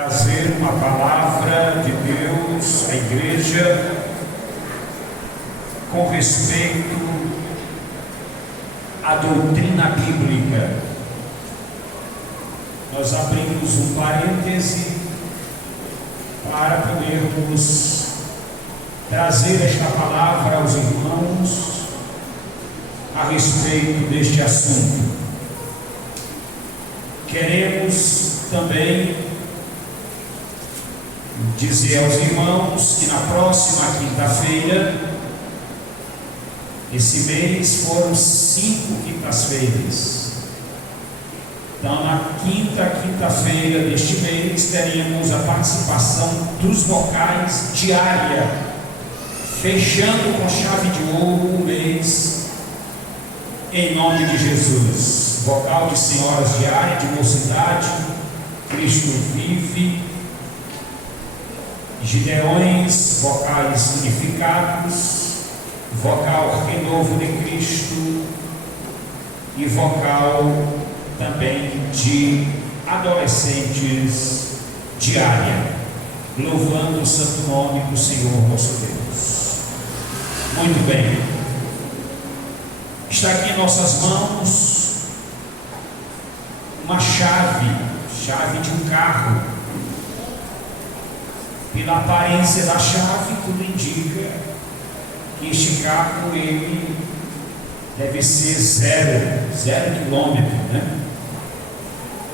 Trazer uma palavra de Deus à igreja com respeito à doutrina bíblica. Nós abrimos um parêntese para podermos trazer esta palavra aos irmãos a respeito deste assunto. Queremos também dizer aos irmãos que na próxima quinta-feira, esse mês foram 5 quintas-feiras. Então, na quinta-feira deste mês, teremos a participação dos vocais diária, fechando com chave de ouro o mês, em nome de Jesus. Vocal de senhoras diária, de mocidade, Cristo vive. Gideões, vocais unificados, vocal renovo de Cristo e vocal também de adolescentes diária, louvando o santo nome do Senhor nosso Deus. Muito bem, está aqui em nossas mãos uma chave de um carro. Pela aparência da chave, tudo indica que este carro ele deve ser zero quilômetro, né?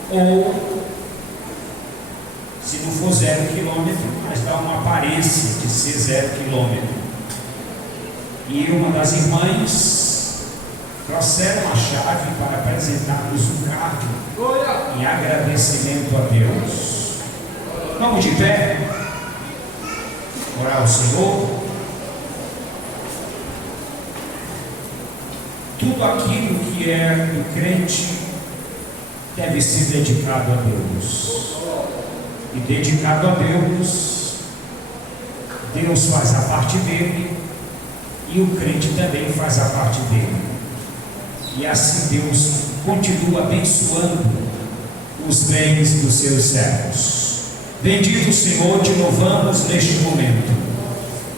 Ou, se não for 0 quilômetro, mas dá uma aparência de ser 0 quilômetro. E uma das irmãs trouxeram a chave para apresentar-nos o carro em agradecimento a Deus. Vamos de pé orar ao Senhor. Tudo aquilo que é do crente deve ser dedicado a Deus, e dedicado a Deus, Deus faz a parte dele e o crente também faz a parte dele, e assim Deus continua abençoando os bens dos seus servos. Bendito Senhor, te louvamos neste momento,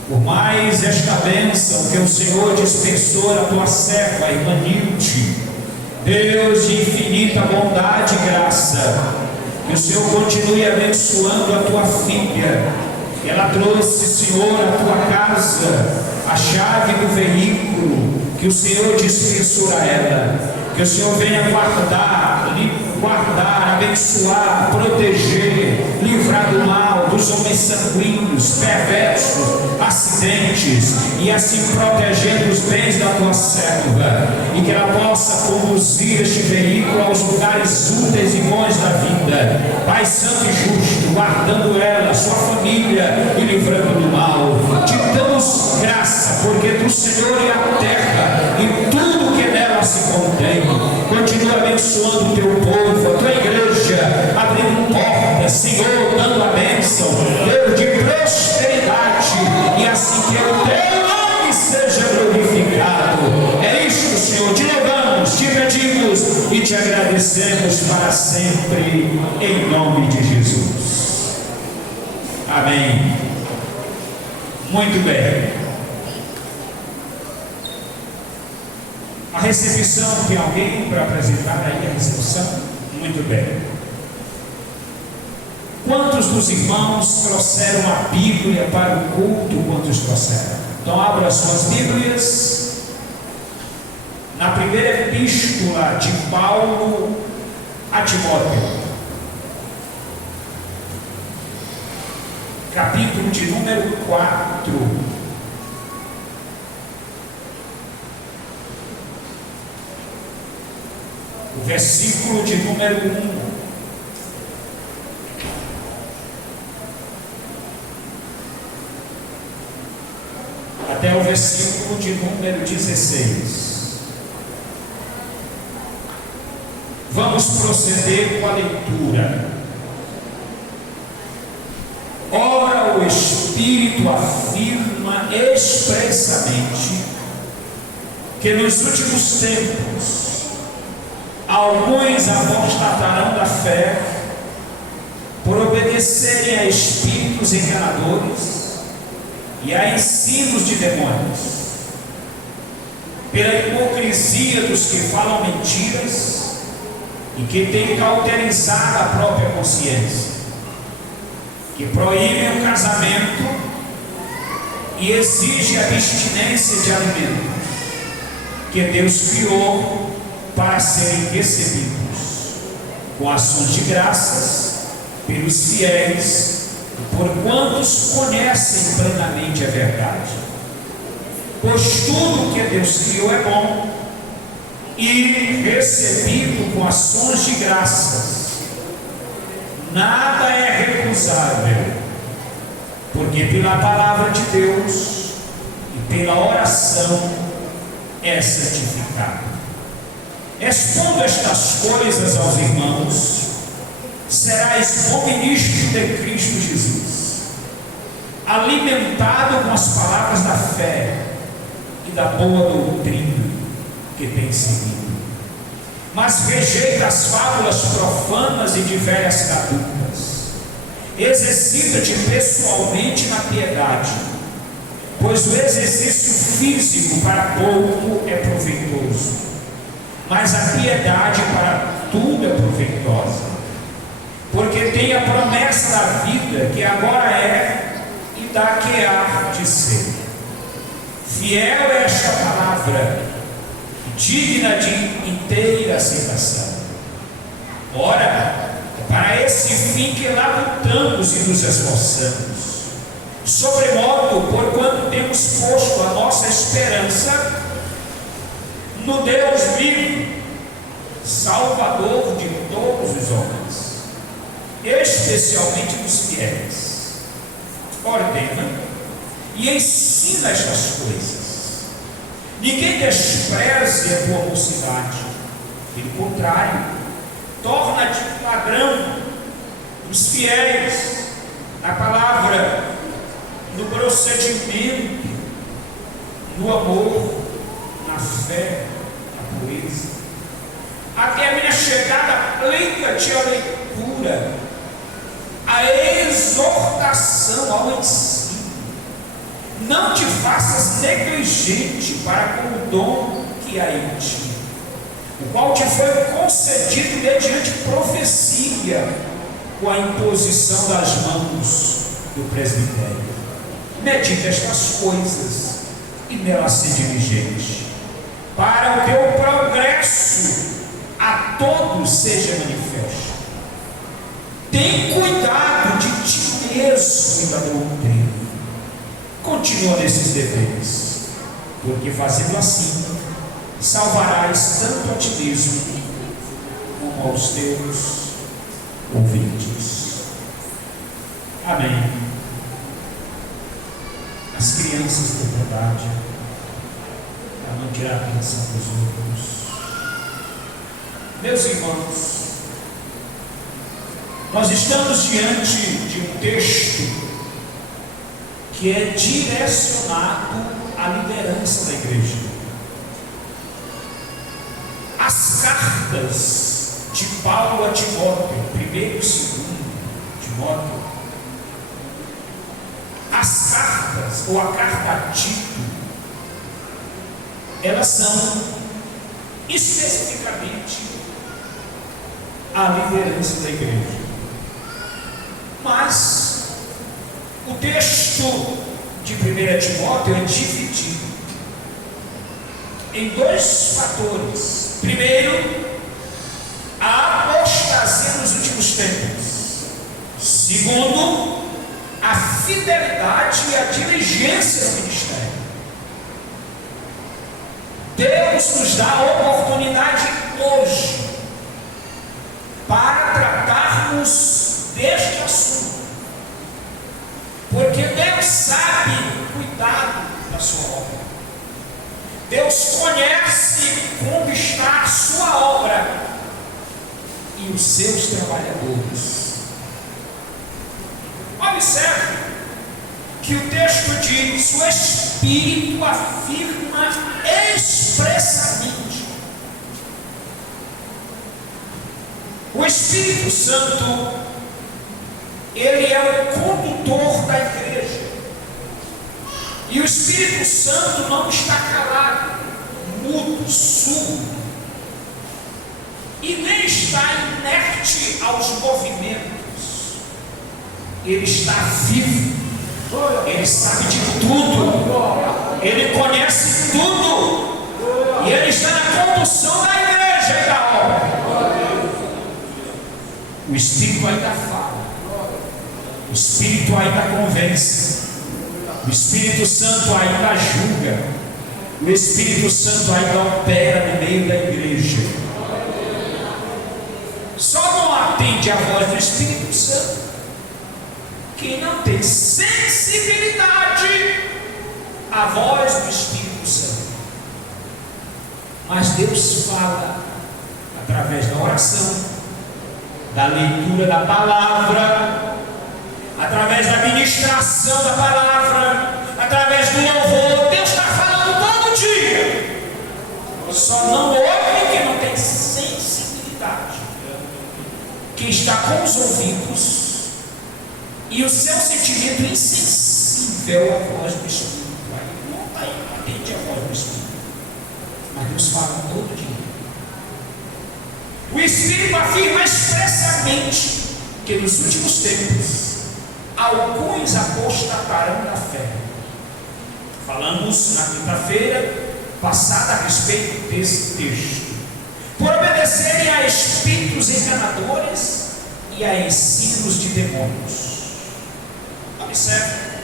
por mais esta bênção que o Senhor dispensou na tua serva, irmã Nilde. Deus de infinita bondade e graça, que o Senhor continue abençoando a tua filha. Ela trouxe, Senhor, à tua casa a chave do veículo que o Senhor dispensou a ela. Que o Senhor venha guardar, abençoar, proteger, livrar do mal, dos homens sanguíneos, perversos, acidentes, e assim proteger os bens da tua serva, e que ela possa conduzir este veículo aos lugares úteis e bons da vida. Pai santo e justo, guardando ela, sua família, e livrando do mal. Te damos graça, porque do Senhor é a terra e tudo que nela se contém. Continua abençoando o teu povo, a tua igreja, abrindo portas, Senhor, dando a bênção, Deus de prosperidade, e assim que o teu nome seja glorificado. É isto, Senhor, te louvamos, te pedimos e te agradecemos para sempre, em nome de Jesus. Amém. Muito bem. A recepção, tem alguém para apresentar aí a recepção? Muito bem. Quantos dos irmãos trouxeram a Bíblia para o culto? Quantos trouxeram? Então abra as suas Bíblias na primeira epístola de Paulo a Timóteo, capítulo de número 4. O versículo de número 1 até o versículo de número 16. Vamos proceder com a leitura. Ora, o Espírito afirma expressamente que nos últimos tempos alguns apostatarão da fé, por obedecerem a espíritos enganadores e a ensinos de demônios, pela hipocrisia dos que falam mentiras e que têm cauterizado a própria consciência, que proíbem o casamento e exigem a abstinência de alimentos que Deus criou para serem recebidos com ações de graças pelos fiéis, por quantos conhecem plenamente a verdade. Pois tudo que Deus criou é bom e recebido com ações de graças, nada é recusável, porque pela palavra de Deus e pela oração é santificado. Expondo estas coisas aos irmãos, serás bom ministro de Cristo Jesus, alimentado com as palavras da fé e da boa doutrina que tem seguido. Mas rejeita as fábulas profanas e de velhas caducas. Exercita-te pessoalmente na piedade, pois o exercício físico para pouco é proveitoso, mas a piedade para tudo é proveitosa, porque tem a promessa da vida que agora é e da que há de ser. Fiel é esta palavra, digna de inteira aceitação. Ora, é para esse fim que lá lutamos e nos esforçamos, sobremodo, porquanto temos posto a nossa esperança no Deus vivo, Salvador de todos os homens, especialmente dos fiéis. Ordena e ensina estas coisas. Ninguém despreze a tua mocidade, pelo contrário, torna-te padrão dos fiéis na palavra, no procedimento, no amor, na fé, na pureza. Até a minha chegada, aplica-te à leitura, à exortação, ao ensino. Não te faças negligente para com o dom que há em ti, o qual te foi concedido mediante profecia, com a imposição das mãos do presbitério. Medita estas coisas e nelas se diligente, para o teu progresso a todos seja manifesto. Tem cuidado de ti mesmo e da doutrina. Continua nesses deveres, porque fazendo assim, salvarás tanto a ti mesmo como aos teus ouvintes. Amém. As crianças de verdade, para não tirar a atenção dos outros. Meus irmãos, nós estamos diante de um texto que é direcionado à liderança da igreja. As cartas de Paulo a Timóteo, 1º e 2º Timóteo, as cartas, ou a carta a Tito, elas são especificamente a liderança da igreja. Mas o texto de 1 Timóteo é dividido em dois fatores. Primeiro, a apostasia nos últimos tempos. Segundo, a fidelidade e a diligência do ministério. Deus nos dá a oportunidade hoje para tratarmos deste assunto, porque Deus sabe cuidar da sua obra. Deus conhece como está a sua obra e os seus trabalhadores. Observe que o texto diz: o Espírito afirma expressamente. O Espírito Santo ele é o condutor da igreja. E o Espírito Santo não está calado, mudo, surdo, e nem está inerte aos movimentos. Ele está vivo, ele sabe de tudo, ele conhece tudo, e ele está na condução da igreja e da obra. O Espírito ainda fala, o Espírito ainda convence, o Espírito Santo ainda julga, o Espírito Santo ainda opera no meio da igreja. Só não atende a voz do Espírito Santo quem não tem sensibilidade à voz do Espírito Santo. Mas Deus fala através da oração, da leitura da palavra, através da ministração da palavra, através do louvor. Deus está falando todo dia. Só não ouve quem não tem sensibilidade, quem está com os ouvidos e o seu sentimento insensível à voz do Espírito. Aí não está aí, não atende a voz do Espírito. Mas Deus fala todo dia. O Espírito afirma expressamente que nos últimos tempos alguns apostatarão da fé. Falamos na quinta-feira passada a respeito desse texto, por obedecerem a espíritos enganadores e a ensinos de demônios. Observe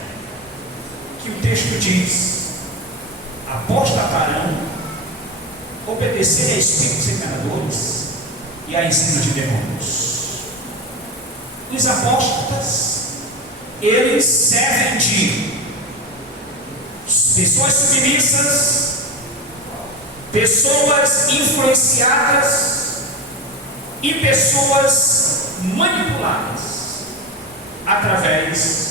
que o texto diz: apostatarão, obedecerem a espíritos enganadores e a ensino de demônios. Os apóstatas, eles servem de pessoas submissas, pessoas influenciadas e pessoas manipuladas através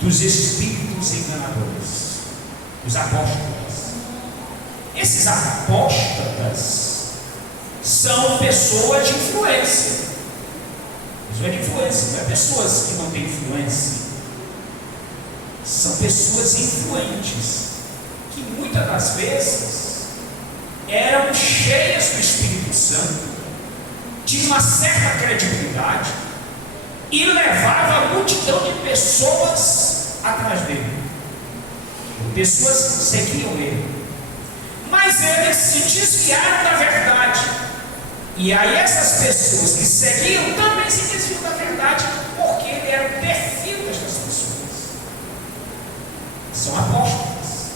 dos espíritos enganadores, os apóstolos. Esses apóstatas são pessoas de influência. Pessoas de influência, não é pessoas que não têm influência. São pessoas influentes, que muitas das vezes eram cheias do Espírito Santo, tinham uma certa credibilidade e levavam a multidão de pessoas atrás dele. Pessoas seguiam ele, mas eles se desviaram da verdade. E aí essas pessoas que seguiam também se desviam da verdade, porque ele era o perfil destas pessoas. São apóstolos.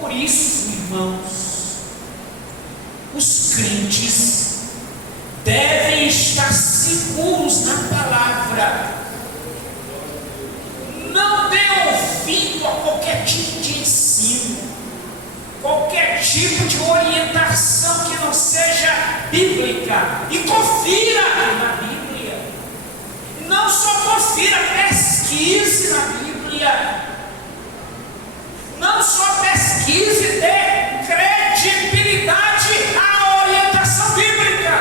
Por isso, irmãos, os crentes devem estar seguros na palavra. Não dê ouvido a qualquer tipo de ensino, qualquer tipo de orientação que não seja bíblica, e confira na Bíblia. Não só confira, pesquise na Bíblia. Não só pesquise, dê credibilidade à orientação bíblica,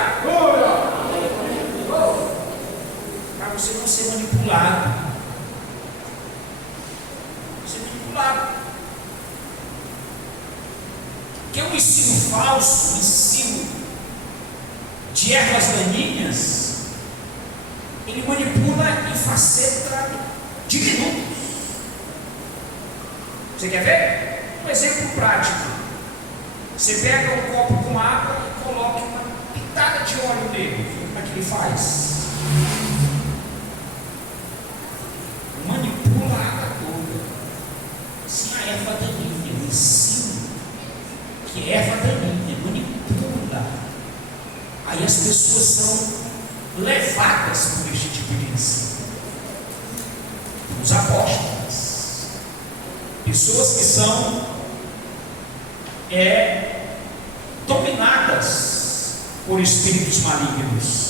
para você não ser manipulado. Porque o ensino falso, o ensino de ervas daninhas, ele manipula em faceta de minutos. Você quer ver? Um exemplo prático. Você pega um copo com água e coloca uma pitada de óleo nele. Como é que ele faz? Manipula a água toda. Sim, a erva daninha, o ensino que erva daninha manipula. Aí as pessoas são levadas por este tipo de ensino. Os apóstolos, pessoas que são dominadas por espíritos malignos,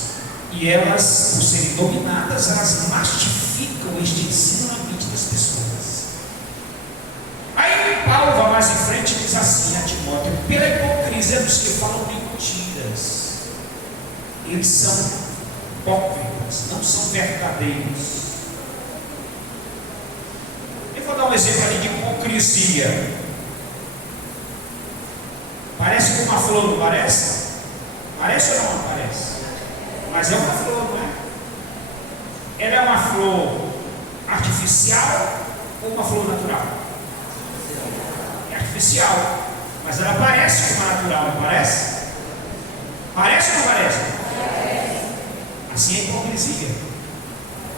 e elas, por serem dominadas, elas mastificam este ensino na mente das pessoas. Aí Paulo vai mais em frente e diz assim a Timóteo: pela hipocrisia dos que falam mentiras, eles são hipócritas, não são verdadeiros. Eu vou dar um exemplo ali de hipocrisia. Parece com uma flor, não parece? Parece ou não parece? Mas é uma flor, não é? Ela é uma flor artificial ou uma flor natural? É artificial, mas ela parece com uma natural, não parece? Parece ou não parece? Assim é a hipocrisia.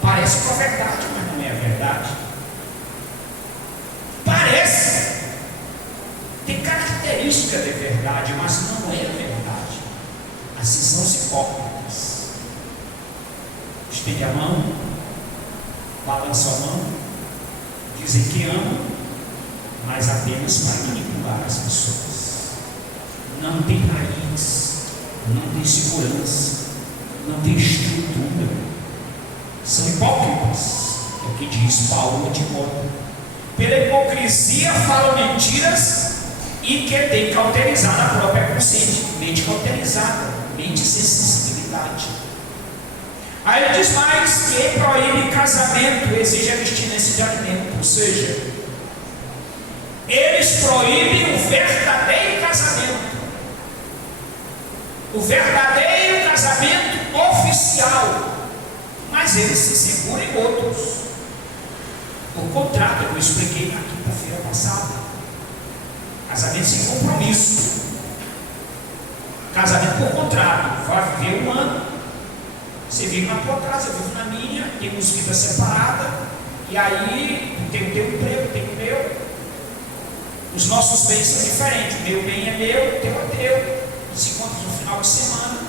Parece com a verdade, mas não é a verdade. Parece, tem característica de verdade, mas não é verdade. Assim são os hipócritas. Estende a mão, balançam a mão, dizem que amam, mas apenas para manipular as pessoas. Não tem raiz, não tem segurança, não tem estrutura. São hipócritas, é o que diz Paulo a Timóteo. Pela hipocrisia falam mentiras e que tem cauterizado a própria consciência. Mente cauterizada, mente sem sensibilidade. Aí ele diz mais que proíbe casamento, exige abstinência de alimento. Ou seja, eles proíbem o verdadeiro casamento. O verdadeiro casamento oficial. Mas eles se seguram em outros. O contrato eu expliquei na quinta-feira passada. Casamento sem compromisso. Casamento por contrato. Vai viver um ano. Você vive na tua casa, eu vivo na minha. Temos vida separada. E aí tem o teu emprego, tem o meu. Os nossos bens são diferentes. O meu bem é meu, o teu é teu. Se encontra no final de semana.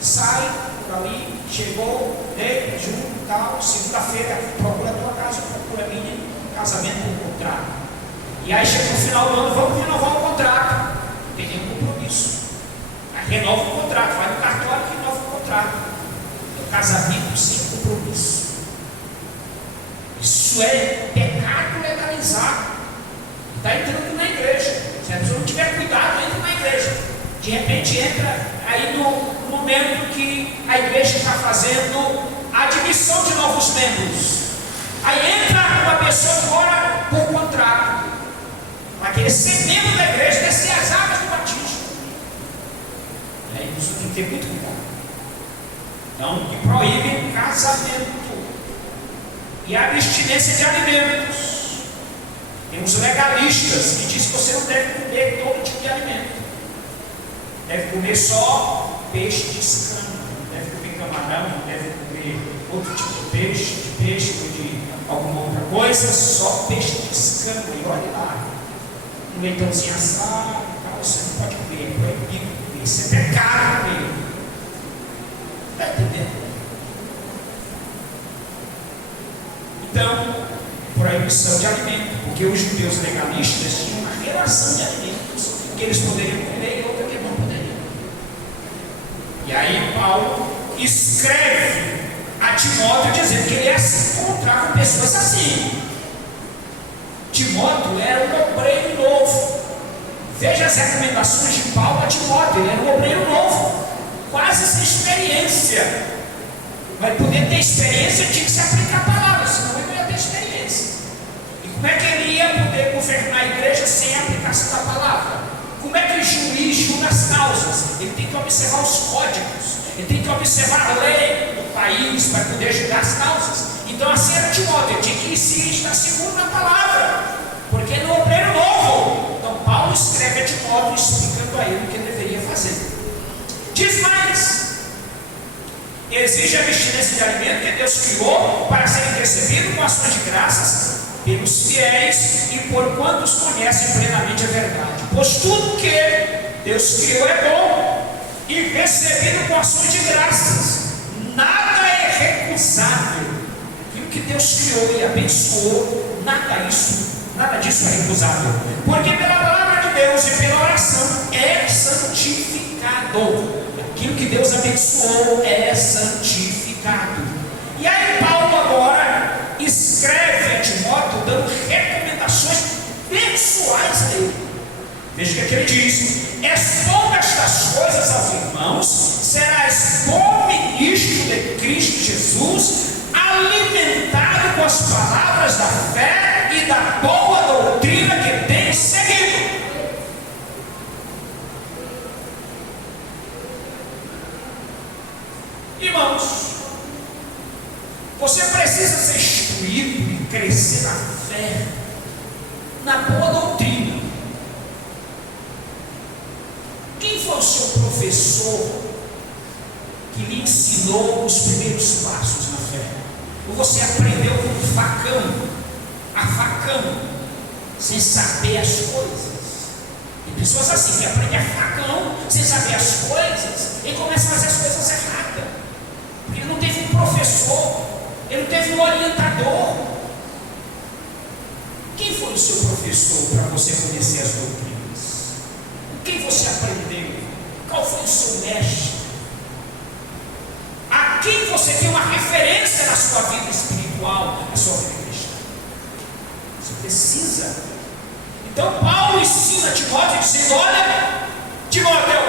Sai por ali. Chegou, junto, tal. Segunda-feira procura a tua casa, procura a minha. Casamento por contrato. E aí chega no final do ano, vamos renovar o contrato. Não tem nenhum compromisso. Aí renova o contrato, vai no cartório e renova o contrato. É o casamento sem compromisso. Isso é pecado legalizado. Está entrando na igreja. Se a pessoa não tiver cuidado, entra na igreja. De repente entra aí no momento que a igreja está fazendo a admissão de novos membros. Aí entra uma pessoa fora por contrato. Vai querer ser membro da igreja, descer as águas do batismo. Isso tem que ter muito cuidado. Então, que proíbe casamento e a abstinência de alimentos. Tem os legalistas que dizem que você não deve comer todo tipo de alimento. Deve comer só peixe de escama. Não deve comer camarão, não deve comer outro tipo de peixe ou de alguma outra coisa, só peixe de escama. E olha lá, um leitãozinho assado, você não pode comer, é proibido comer, isso é pecado comer. Está entendendo? Então, proibição de alimento, porque os judeus legalistas tinham uma relação de alimentos que eles poderiam comer e outra que não poderiam. E aí Paulo escreve a Timóteo dizendo que ele ia se encontrar com pessoas assim. Timóteo era um obreiro novo. Veja as recomendações de Paulo a Timóteo. Ele era um obreiro novo, quase sem experiência. Para poder ter experiência, tinha que se aplicar a palavra, senão ele não ia ter experiência. E como é que ele ia poder governar a igreja sem a aplicação da palavra? Como é que o juiz julga as causas? Ele tem que observar os códigos, ele tem que observar a lei do país para poder julgar as causas. Então assim era Timóteo, ele tinha que estar seguro na palavra, porque ele é um obreiro novo. Então Paulo escreve a Timóteo explicando a ele o que ele deveria fazer. Diz mais: exige a abstinência de alimento que Deus criou para serem recebidos com ações de graças pelos fiéis e por quantos conhecem plenamente a verdade. Pois tudo que Deus criou é bom e recebido com ações de graças. Nada é recusável. Aquilo que Deus criou e abençoou, nada disso é recusável. Porque pela palavra de Deus e pela oração é santificado. Aquilo que Deus abençoou é santificado. E aí Paulo agora escreve a Timóteo dando recomendações pessoais a ele. Veja o que ele diz: expondo estas coisas aos irmãos, serás bom ministro de Cristo Jesus e da boa doutrina que tem seguido. Irmãos, você precisa ser instruído e crescer na fé, na boa doutrina. Quem foi o seu professor que lhe ensinou os primeiros passos na fé? Ou você aprendeu com a facão, sem saber as coisas? Tem pessoas assim que aprendem a facão, sem saber as coisas, e começam a fazer as coisas erradas, porque ele não teve um professor, ele não teve um orientador. Quem foi o seu professor para você conhecer as doutrinas? O que você aprendeu? Qual foi o seu mestre? A quem você tem uma referência na sua vida espiritual, na sua vida cristã? Você precisa. Então Paulo ensina Timóteo dizendo: olha, Timóteo,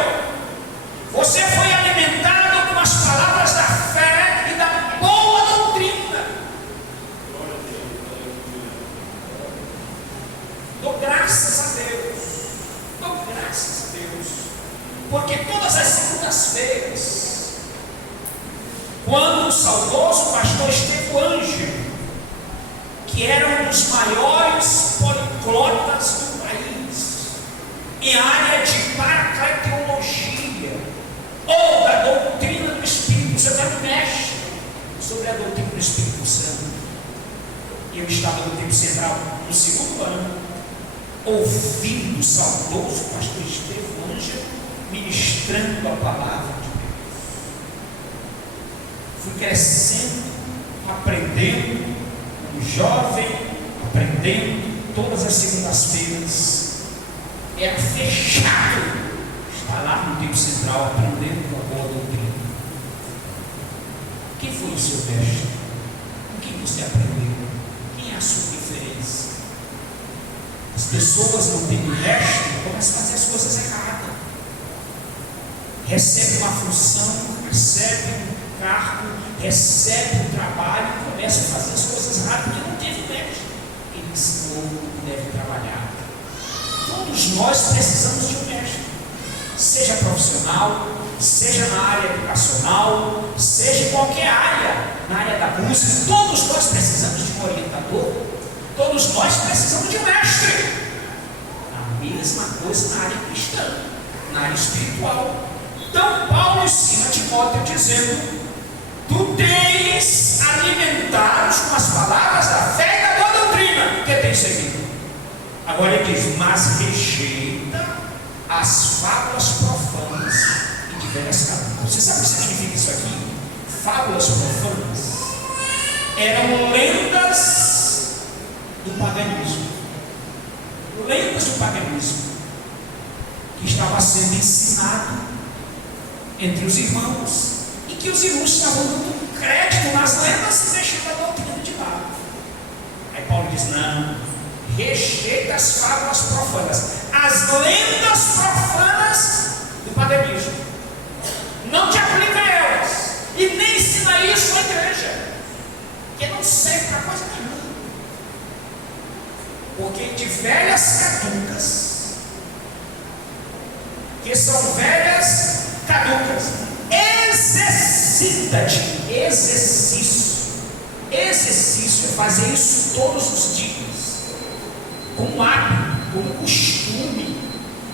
você foi alimentado com as palavras da fé e da boa doutrina. Dou graças a Deus, porque todas as segundas-feiras, quando o saudoso pastor Estevão Ângelo, que era um dos maiores poliglotas do país, em área de paracleteologia, ou da doutrina do Espírito Santo, era um mestre sobre a doutrina do Espírito Santo. Eu estava no tempo central no segundo ano, ouvindo o saudoso pastor Estevão Ângelo ministrando a palavra de Deus. Fui crescendo, aprendendo, como jovem, aprendendo todas as segundas-feiras. Era fechado estar lá no tempo central aprendendo a boa doutrina. Quem foi o seu mestre? Com quem você aprendeu? Quem é a sua referência? As pessoas não têm mestre, começam a fazer as coisas erradas. Recebe uma função, recebe um cargo, recebe um trabalho, começa a fazer as coisas erradas porque não teve mestre. Ele ensinou que deve trabalhar. Todos nós precisamos de um mestre, seja profissional, seja na área educacional, seja em qualquer área, na área da música. Todos nós precisamos de um orientador, todos nós precisamos de um mestre. A mesma coisa na área cristã, na área espiritual. Então Paulo ensina Timóteo dizendo: tu tens alimentados com as palavras da fé e da boa doutrina que tem seguido. Agora ele diz: mas rejeita as fábulas profanas e de velhas caducas. Você sabe o que significa isso aqui? Fábulas profanas eram lendas do paganismo. Lendas do paganismo que estava sendo ensinado entre os irmãos, e que os irmãos estavam dando crédito nas lendas e deixando a doutrina de lado. Aí Paulo diz: não, rejeita as fábulas profanas, as lendas profanas do paganismo. Não te aplica a elas, e nem ensina isso à igreja, que não serve para coisa nenhuma. Porque de velhas caducas, que são velhas caducas, exercita-te. Exercício é fazer isso todos os dias, como hábito, como costume.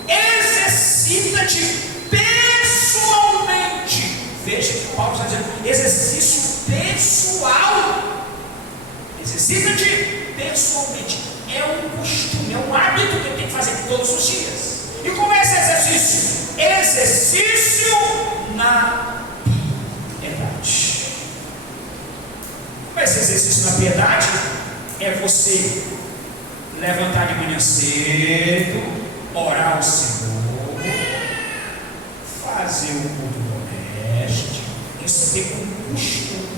Exercita-te pessoalmente. Veja que Paulo está dizendo: exercício pessoal. Exercita-te pessoalmente. É um costume, é um hábito que eu tenho que fazer todos os dias. E como é esse exercício? Exercício na piedade. Como é esse exercício na piedade? É você levantar de manhã cedo, orar ao Senhor, fazer um culto doméstico, isso tem como costume.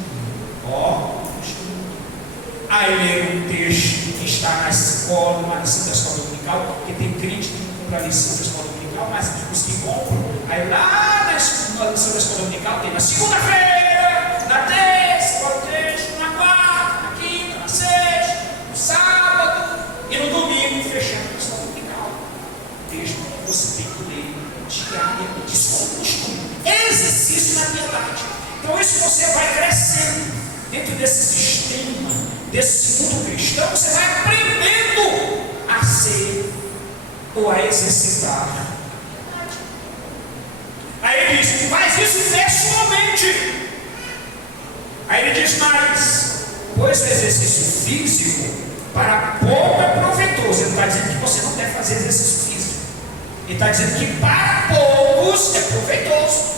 Aí ler um texto que está na escola, uma lição da escola dominical, porque tem crente que não compra a lição da escola dominical, mas os que compram, aí lá na lição da escola dominical tem na segunda-feira, na terça, qual texto, na quarta, na quinta, na sexta, no sábado. Então isso você vai crescendo dentro desse sistema, desse mundo cristão, você vai aprendendo a ser ou a exercitar. Aí ele diz: faz isso pessoalmente. Aí ele diz mais: pois o exercício físico para pouco é proveitoso. Ele está dizendo que você não deve fazer exercício físico. Ele está dizendo que para poucos é proveitoso.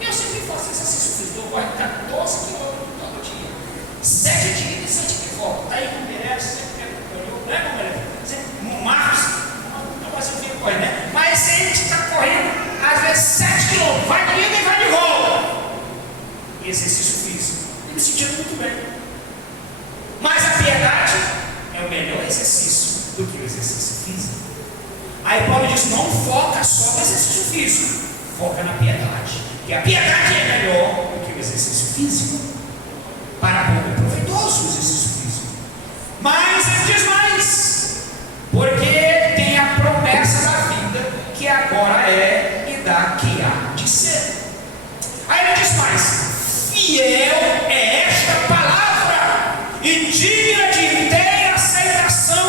Eu sempre faço exercício físico. Eu corro 14 quilômetros todo dia, 7 dias e 7 de volta. Está aí com o Merece, sempre acompanhou, não é, meu Merece? No Marcos, não vai ser o que corre, né? Mas a gente está correndo, às vezes 7 quilômetros, vai de ida e vai de volta. Exercício físico, e me sentindo muito bem. Mas a piedade é o melhor exercício do que o exercício físico. Aí Paulo diz: não foca só no exercício físico, foca na piedade, que a piedade é melhor do que o exercício físico. Para pouco é proveitoso o exercício físico. Mas ele diz mais: porque tem a promessa da vida, que agora é e da que há de ser. Aí ele diz mais: fiel é esta palavra e digna de inteira aceitação.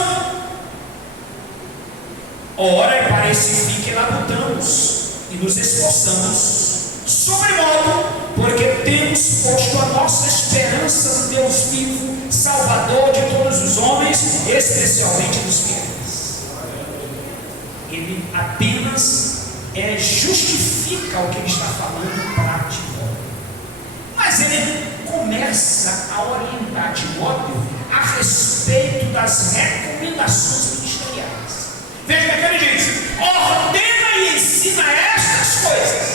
Ora, é para esse fim que labutamos e nos esforçamos, sobremodo, porque temos posto a nossa esperança no Deus vivo, Salvador de todos os homens, especialmente dos fiéis. Ele apenas justifica o que ele está falando para Timóteo. Mas ele começa a orientar Timóteo a respeito das recomendações ministeriais. Veja o que ele diz: ordena e ensina estas coisas.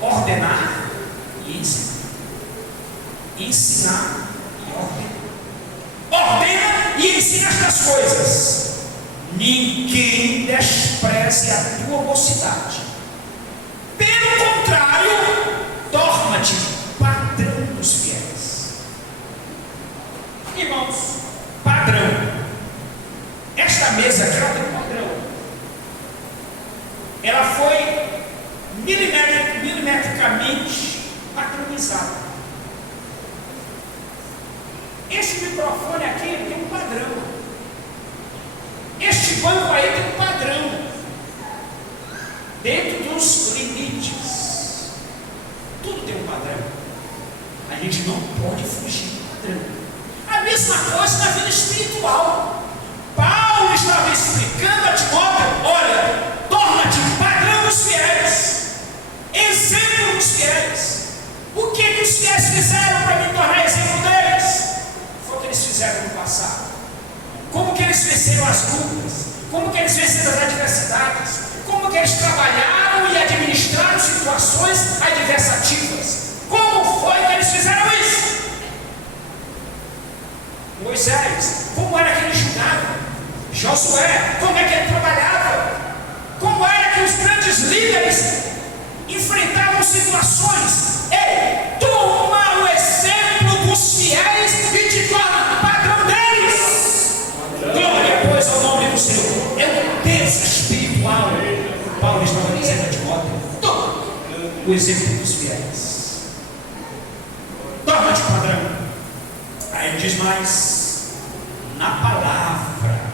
Ordenar e ensinar. Ensinar e ordenar. Ordena e ensina estas coisas. Ninguém despreze a tua mocidade. Pelo contrário, torna-te padrão dos fiéis. Irmãos, padrão. Esta mesa aqui, ela tem um padrão. Ela foi milimetricamente padronizada. Este microfone aqui tem um padrão. Este banco aí tem um padrão. Dentro dos limites. Tudo tem um padrão. A gente não pode fugir do padrão. A mesma coisa na vida espiritual. Paulo estava explicando a Timóteo: olha, torna-te padrão dos fiéis, exemplo dos fiéis. O que os fiéis fizeram para me tornar exemplo deles? Foi o que eles fizeram no passado. Como que eles venceram as lutas? Como que eles venceram as adversidades? Como que eles trabalharam e administraram situações adversativas? Como foi que eles fizeram isso? Moisés, como era que ele julgava? Josué, como é que ele trabalhava? Como era que os grandes líderes enfrentavam situações? Ei, toma o exemplo dos fiéis e te torna padrão deles. Glória, pois, ao nome do Senhor. É um Deus espiritual. Paulo estava dizendo a Timóteo: toma o exemplo dos fiéis. Torna-te padrão. Aí ele diz mais: na palavra.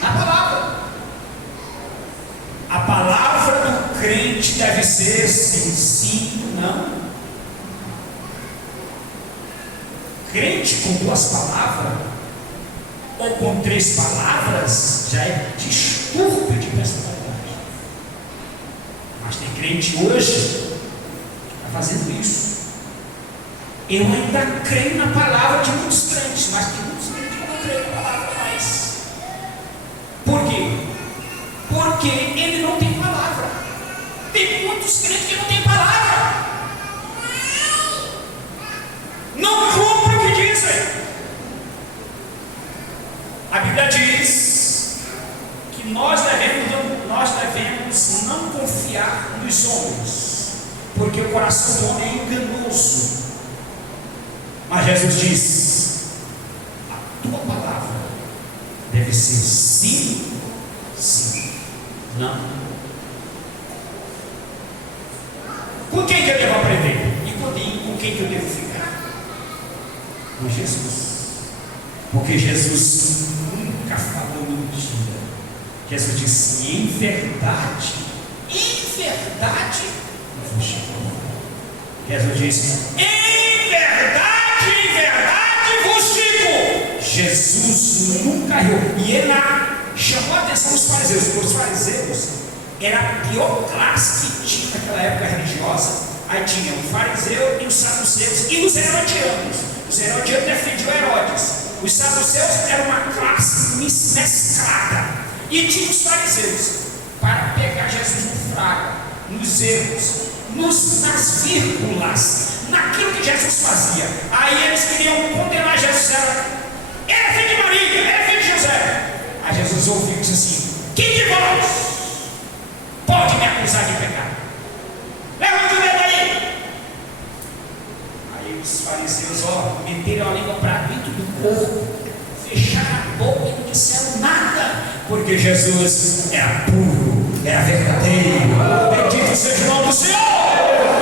Na palavra. A palavra do crente deve ser sim, sim, não. Crente com 2 palavras ou com 3 palavras já é distúrbio de personalidade. Mas tem crente hoje que está fazendo isso. Eu ainda creio na palavra de muitos crentes, mas tem muitos crentes que não creem na palavra mais. Por quê? Porque ele não tem palavra. Tem muitos crentes que não têm palavra. Não cumpre o que dizem. A Bíblia diz que nós devemos não confiar nos homens, porque o coração do homem é enganoso. Mas Jesus diz: a tua palavra deve ser sim, sim, não. quem que eu devo ficar? Com Jesus. Porque Jesus nunca falou mentira. Jesus disse: em verdade vos digo. Jesus disse: em verdade vos digo. Jesus nunca errou. E ele chamou a atenção dos fariseus, porque os fariseus era a pior classe que tinha naquela época religiosa. Aí tinha o fariseu e os saduceus e os herodianos. Os herodianos defendiam Herodes. Os saduceus eram uma classe mesclada. E tinha os fariseus para pegar Jesus no fraco, nos erros, nas vírgulas, naquilo que Jesus fazia. Aí eles queriam condenar Jesus. Ele é filho de Maria, ele é filho de José. Aí Jesus ouviu e disse assim: quem de vós pode me acusar de pecado? Levanta o dedo aí. Aí os fariseus meteram a língua para dentro do corpo, fecharam a boca e não disseram nada, porque Jesus era puro, era verdadeiro. Bendito seja o nome do Senhor.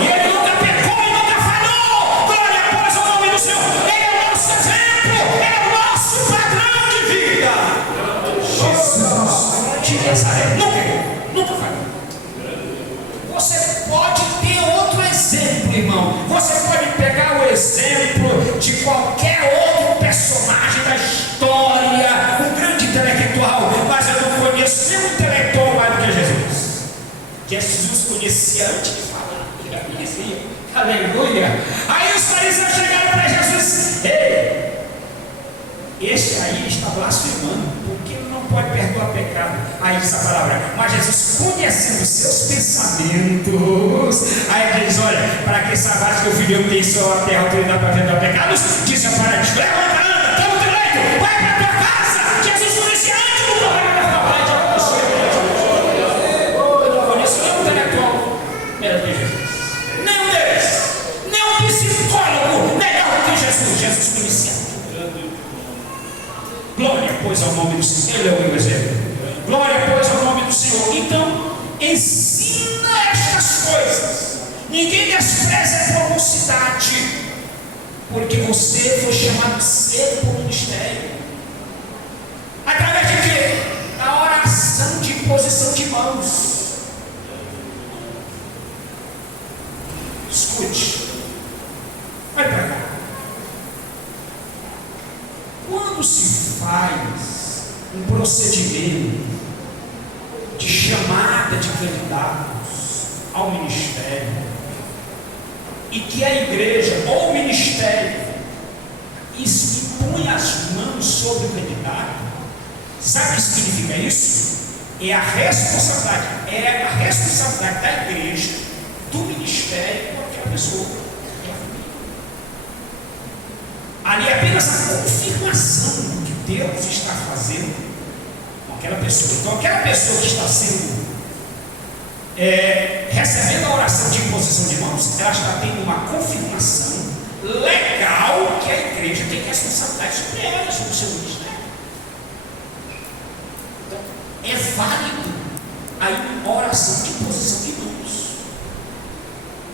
E ele nunca pecou e nunca falhou. Glória a Deus ao nome do Senhor. Ele é o nosso exemplo, é o nosso padrão de vida. Jesus de Nazaré nunca falhou. Você pode ter outro exemplo, irmão. Você pode pegar o exemplo de qualquer outro personagem da história, um grande intelectual, mas eu não conheço nenhum intelectual mais do que Jesus. Jesus conhecia antes de falar, ele já conhecia. Aleluia. Aí os fariseus chegaram para Jesus: ei, este aí está blasfemando, porque ele não pode perdoar pecado. Aí diz a palavra: mas Jesus, conhecendo os seus pensamentos, aí ele diz: olha, para que saibas que o filho tem sua terra autoridade para perdoar pecados, disse a parede: levanta, anda, toma o teu leito, vai para a tua casa. Jesus conhecia antes do problema da tua pai. Eu não conheço nenhum intelectual melhor que Jesus, nenhum deles, nenhum psicólogo melhor que Jesus. Jesus conhecia. Glória, pois, ao nome do Senhor. Ele é o meu exemplo. Glória, pois, ao nome do Senhor. Então, ensina estas coisas. Ninguém despreza a tua mocidade, porque você foi chamado cedo para o ministério. Através de quê? Da oração de imposição de mãos. Escute. Vai para cá. Quando se faz um procedimento de chamada de candidatos ao ministério, e que a igreja ou o ministério impõe as mãos sobre o candidato, sabe o que significa isso? É a responsabilidade da igreja, do ministério com aquela pessoa. Ali é apenas a confirmação do que Deus está fazendo com aquela pessoa. Então, aquela pessoa que está sendo recebendo a oração de imposição de mãos, ela está tendo uma confirmação legal que a igreja tem responsabilidade sobre ela, sobre o seu ministério. Então, é válido aí uma oração de imposição de mãos.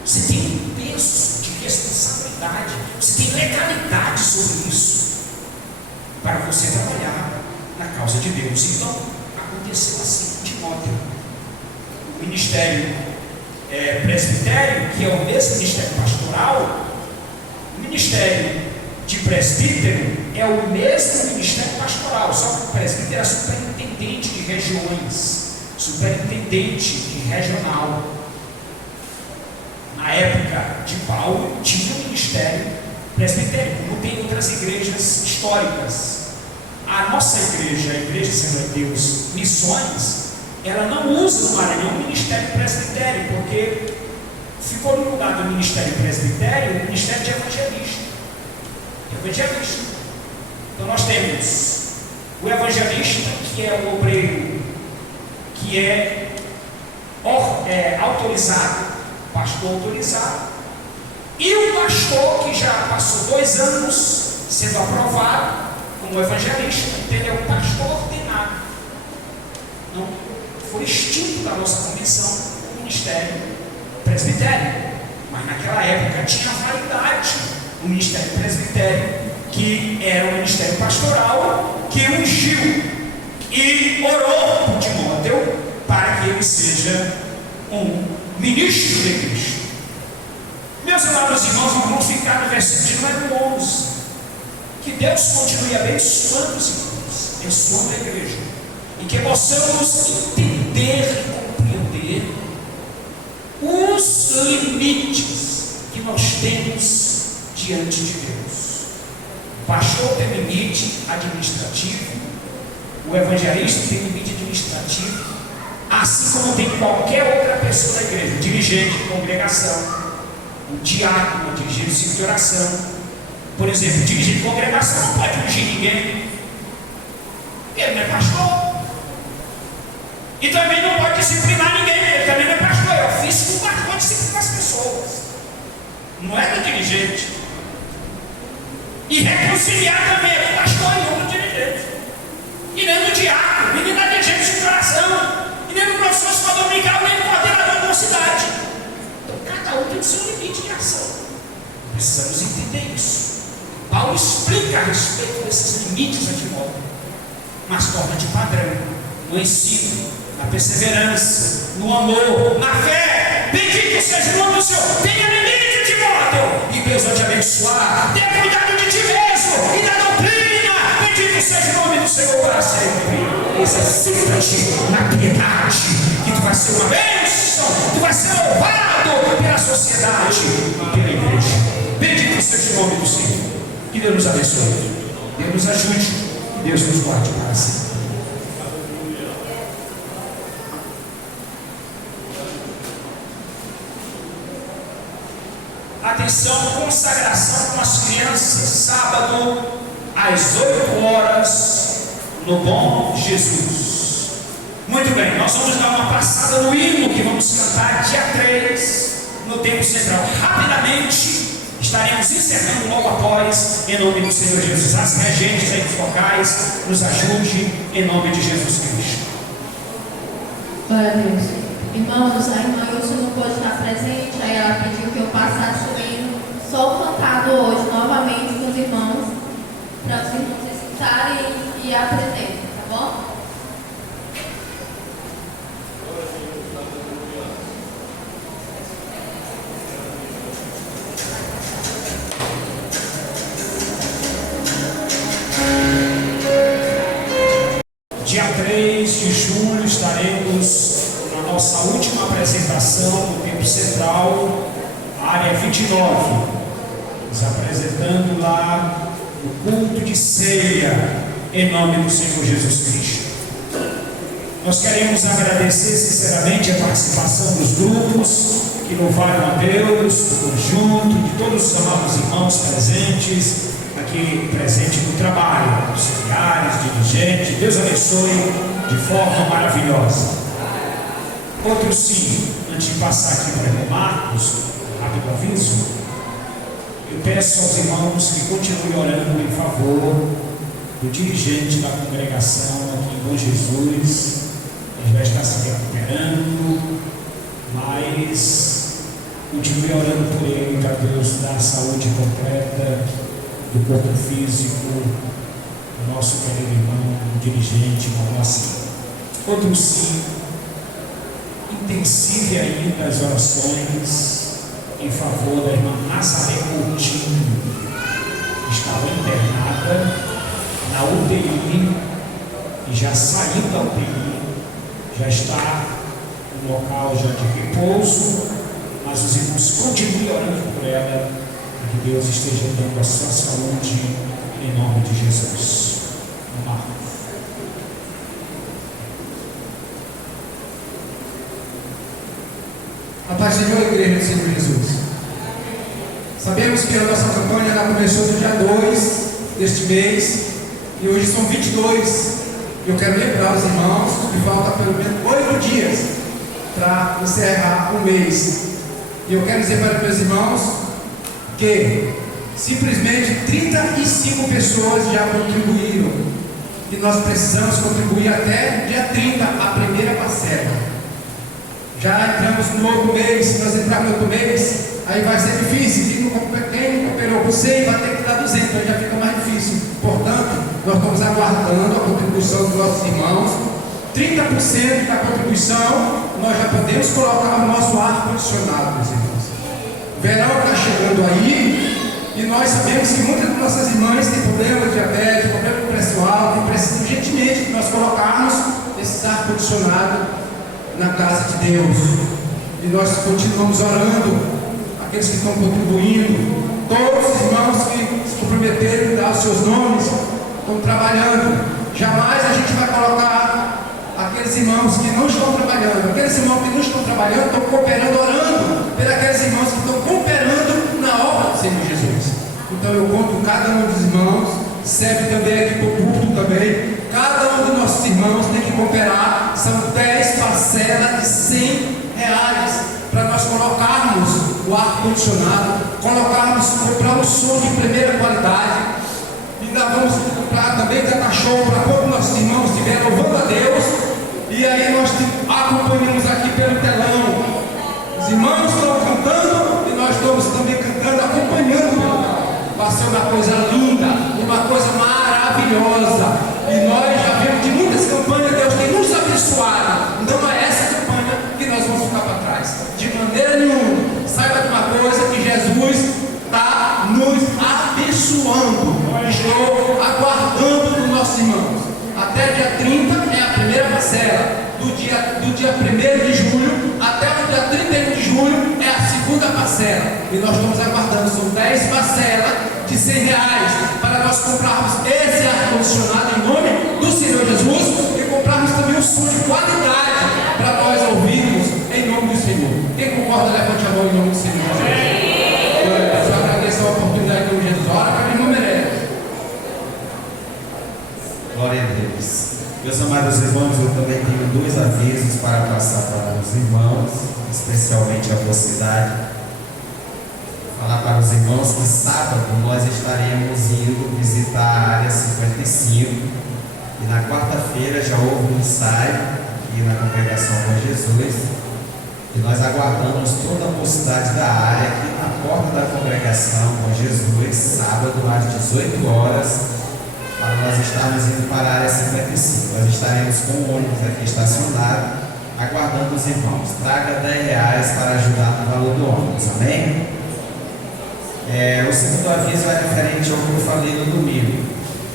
Você tem um peso de responsabilidade, você tem legalidade sobre isso, para você trabalhar na causa de Deus. Então, aconteceu assim com Timóteo. O ministério presbitério, que é o mesmo ministério pastoral, o ministério de presbítero é o mesmo ministério pastoral, só que o presbítero era superintendente de regiões, superintendente de regional. Na época de Paulo, tinha um ministério presbitério, como tem outras igrejas históricas. A nossa igreja, a Igreja Assembleia de Deus Missões, ela não usa no Maranhão o ministério presbitério, porque ficou no lugar do ministério presbitério o ministério de evangelista. Então nós temos o evangelista, que é o obreiro, que é autorizado, pastor autorizado, e o pastor que já passou 2 anos sendo aprovado como evangelista, então ele é o pastor ordenado. Não foi extinto da nossa convenção o ministério presbitério, mas naquela época tinha validade o ministério presbitério, que era o ministério pastoral, que ungiu e orou por Timóteo para que ele seja um ministro de Cristo. Meus amados irmãos, vamos ficar no versículo de número 11. Que Deus continue abençoando os irmãos, abençoando a igreja, e que possamos entender e compreender os limites que nós temos diante de Deus. O pastor tem limite administrativo, o evangelista tem limite administrativo, assim como tem qualquer outra pessoa da igreja, dirigente de congregação, o diácono, dirigente do ciclo de oração. Por exemplo, dirigente de congregação não pode ungir ninguém, porque ele não é pastor, e também não pode disciplinar ninguém, ele também não é pastor, é ofício do pastor disciplinar as pessoas, não é do dirigente. E reconciliar também é do pastor e não do dirigente, e nem do diácono, e nem da dirigente de oração, e nem do professor de escola dominical, nem do coordenador da cidade. Então cada um tem o seu limite de ação. Precisamos entender isso. Paulo explica a respeito desses limites a Timóteo, mas torna de padrão no ensino, na perseverança, no amor, na fé. Bendito seja o nome do Senhor. Tenha limite, Timóteo, e Deus vai te abençoar. Tenha cuidado de ti mesmo e da doutrina. Bendito seja o nome do Senhor para sempre. Exercita-te na piedade, que tu vai ser uma bênção, tu vai ser louvado pela sociedade e pela igreja. Bendito seja o nome do Senhor. Que Deus nos abençoe, Deus nos ajude, Deus nos guarde para sempre. Atenção, consagração com as crianças, sábado às 8 horas, no Bom Jesus. Muito bem, nós vamos dar uma passada no hino que vamos cantar dia 3, no tempo central. Rapidamente, estaremos encerrando logo após, em nome do Senhor Jesus. As regentes aí dos locais, nos ajude, em nome de Jesus Cristo. Glória a Deus. Irmãos, a irmã Wilson não pôde estar presente, aí ela pediu que eu passasse o hino só cantado hoje, novamente com os irmãos, para os irmãos escutarem e aprenderem, tá bom? Dia 3 de julho estaremos na nossa última apresentação no tempo central, área 29, nos apresentando lá o culto de ceia, em nome do Senhor Jesus Cristo. Nós queremos agradecer sinceramente a participação dos grupos que louvaram a Deus, do conjunto, de todos os amados irmãos presentes, aqui presente no trabalho, auxiliares, dirigentes. Deus abençoe de forma maravilhosa. Outro sim, antes de passar aqui para o Marcos, rápido aviso, eu peço aos irmãos que continuem orando em favor do dirigente da congregação aqui em Bom Jesus. Ele vai estar se recuperando, mas continue orando por ele, para Deus dar saúde completa do corpo físico do nosso querido irmão, dirigente, assim. Outro sim, intensive ainda as orações em favor da irmã Nazaré Coutinho, que estava internada na UTI e já saiu da UTI, já está no local já de repouso, mas os irmãos continuem orando por ela, para que Deus esteja dando a sua saúde em nome de Jesus. Marcos. A paz do Senhor, igreja do Senhor Jesus. Sabemos que a nossa campanha ela começou no dia 2 deste mês e hoje são 22. Eu quero lembrar os irmãos que falta pelo menos 8 dias para encerrar o mês. E eu quero dizer para meus irmãos que simplesmente 35 pessoas já contribuíram e nós precisamos contribuir até dia 30, a primeira parcela. Já entramos no outro mês, se nós entrarmos no outro mês, aí vai ser difícil. Quem cooperou com 100 vai ter que dar 200, aí já fica mais difícil. Portanto, nós estamos aguardando a contribuição dos nossos irmãos. 30% da contribuição nós já podemos colocar no nosso ar-condicionado, meus irmãos. O verão está chegando aí e nós sabemos que muitas das nossas irmãs têm problema de diabetes, problema de pressão alta e precisam urgentemente que nós colocarmos esse ar-condicionado na casa de Deus. E nós continuamos orando, aqueles que estão contribuindo, todos os irmãos que se comprometeram a dar os seus nomes, estão trabalhando. Jamais a gente vai colocar aqueles irmãos que não estão trabalhando. Aqueles irmãos que não estão trabalhando estão cooperando, orando pelos aqueles irmãos que estão cooperando na obra do Senhor Jesus. Então eu conto cada um dos irmãos, serve também aqui para o culto também. Cada um dos nossos irmãos tem que cooperar. São 10 parcelas de R$100 para nós colocarmos o ar-condicionado, comprarmos som de primeira qualidade. Ainda vamos comprar também cachorro para todos os nossos irmãos estiverem louvando a Deus. E aí nós acompanhamos aqui pelo telão. Os irmãos estão cantando e nós estamos também cantando, acompanhando pelo telão. Vai ser uma coisa linda, uma coisa maravilhosa. E nós já vimos de muitas campanhas, Deus tem nos abençoado. Não é essa campanha que nós vamos ficar para trás. De maneira nenhuma. Saiba de uma coisa, que Jesus está nos abençoando. Estou aguardando dos nossos irmãos. Até dia 30 é a primeira parcela. Do dia 1º de julho até o dia 31 de julho é a segunda parcela. E nós estamos aguardando, são 10 parcelas de R$100 para nós comprarmos esse ar-condicionado em nome do Senhor Jesus e comprarmos também um som de qualidade para nós ouvirmos em nome do Senhor. Quem concorda, levante a mão em nome do Senhor Jesus. Eu agradeço a oportunidade que o Jesus ora para mim, não merece. Glória a Deus. Meus amados irmãos, eu também tenho 2 avisos para passar para os irmãos, especialmente a mocidade. Falar para os irmãos que sábado nós estaremos indo visitar a área 55 e na quarta-feira já houve um ensaio aqui na congregação Bom Jesus e nós aguardamos toda a mocidade da área aqui na porta da congregação Bom Jesus, sábado às 18 horas, para nós estarmos indo para a área 55. Nós estaremos com o ônibus aqui estacionado, aguardando os irmãos. Traga R$10 para ajudar no valor do ônibus, amém? O segundo aviso é referente ao que eu falei no domingo.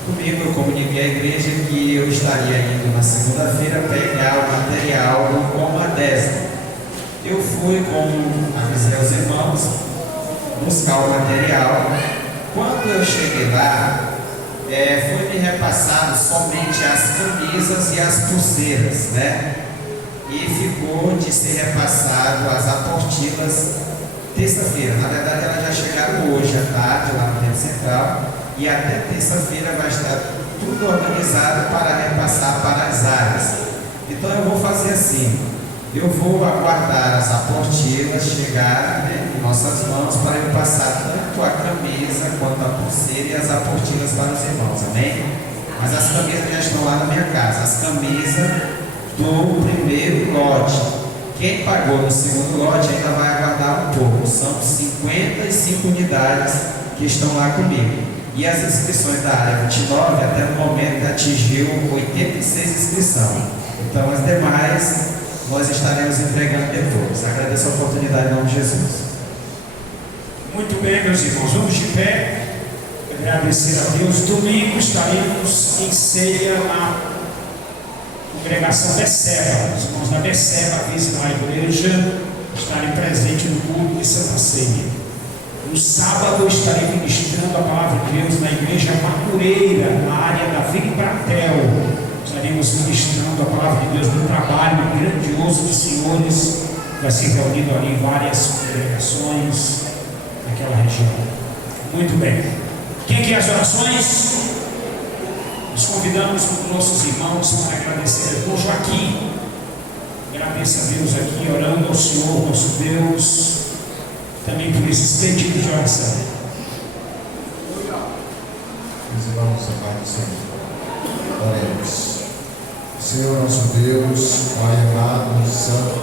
Domingo eu comuniquei à igreja que eu estaria indo na segunda-feira pegar o material do Coma 10. Eu fui avisei aos irmãos, buscar o material. Quando eu cheguei lá, foi me repassado somente as camisas e as pulseiras, né? E ficou de ser repassado as aportilas terça-feira. Na verdade, elas já chegaram hoje à tarde lá no Centro Central e até terça-feira vai estar tudo organizado para repassar para as áreas. Então eu vou fazer assim, eu vou aguardar as aportilas chegarem em nossas mãos para eu passar tanto a camisa quanto a pulseira e as aportilas para os irmãos, amém? Mas as camisas já estão lá na minha casa, as camisas do primeiro lote. Quem pagou no segundo lote ainda vai aguardar um pouco, são 55 unidades que estão lá comigo. E as inscrições da área 29 até o momento atingiu 86 inscrições. Então as demais nós estaremos entregando depois. Agradeço a oportunidade em nome de Jesus. Muito bem, meus irmãos, vamos de pé, agradecer a Deus. Domingo estaremos em ceia na congregação Beceba. Os irmãos da Beceba visitam a igreja, estarem presentes no culto de Santa Ceia. No sábado estarei ministrando a palavra de Deus na igreja Madureira, na área da Vila Bratel. Estaremos ministrando a palavra de Deus no trabalho grandioso dos senhores. Vai ser reunido ali várias congregações naquela região. Muito bem. Quem quer as orações? Nós convidamos os nossos irmãos para agradecer ao irmão Joaquim. Agradeço a Deus aqui, orando ao Senhor, nosso Deus, também por esses pedidos de oração. Meus irmãos, a paz do Senhor. Oremos. Senhor nosso Deus, Pai amado, Santo,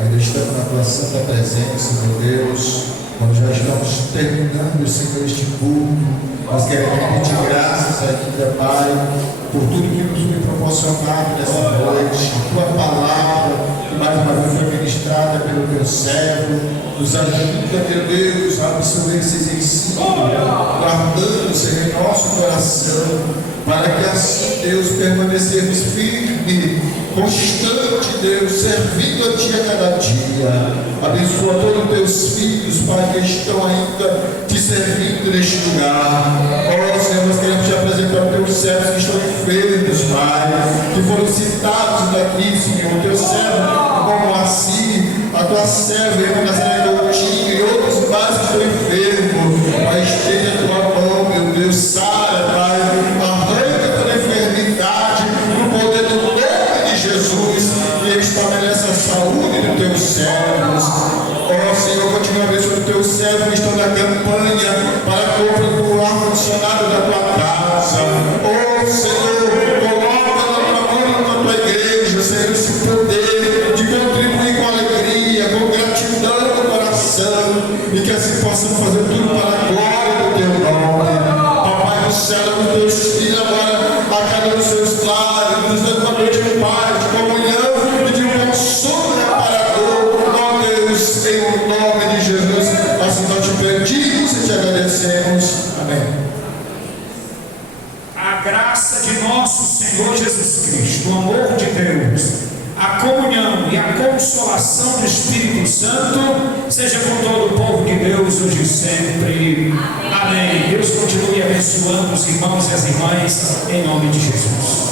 Ainda estamos na tua santa presença, meu Deus. Nós já estamos terminando, Senhor, este culto. Nós queremos pedir graças ainda, Pai, por tudo que nos foi proporcionado nessa noite. A tua palavra, que mais uma vez foi ministrada pelo teu servo, nos ajuda, meu Deus, a absorver esses ensinos, guardando, Senhor, em nosso coração, para que assim, Deus, permanecermos firmes, constante, Deus, servindo a Ti a cada dia. Abençoa todos os teus filhos, Pai, que estão ainda te servindo neste lugar. Ó Senhor, nós queremos te apresentar os teus servos que estão enfermos, Pai, que foram citados daqui, Senhor, teu servo, como assim, a tua serva, irmã Nazaré Coutinho, e outros mais que estão enfermos. Pai, estende a tua mão, meu Deus, sara, Pai, arranca toda enfermidade, no poder do nome de Jesus, e estabelece a saúde dos teus servos. Ó Senhor, continua abençoando os teus servos que estão na campanha para a compra do ar-condicionado da tua casa. Ó Senhor, coloca na tua mão, na tua igreja, Senhor, esse poder de contribuir com alegria, com gratidão no coração, e que assim possamos fazer tudo para a glória do teu nome. Papai do céu, os teus filhos agora, a cada um dos seus lares, nos dando uma noite de paz, de comunhão e de um consolo reparador. Ó Deus, em nome de Jesus, assim nós te pedimos e te agradecemos. Amém. A graça de nosso Senhor Jesus Cristo, o amor de Deus, a comunhão e a consolação do Espírito Santo seja com todo o povo de Deus hoje e sempre. Amém. Deus continue abençoando os irmãos e as irmãs em nome de Jesus.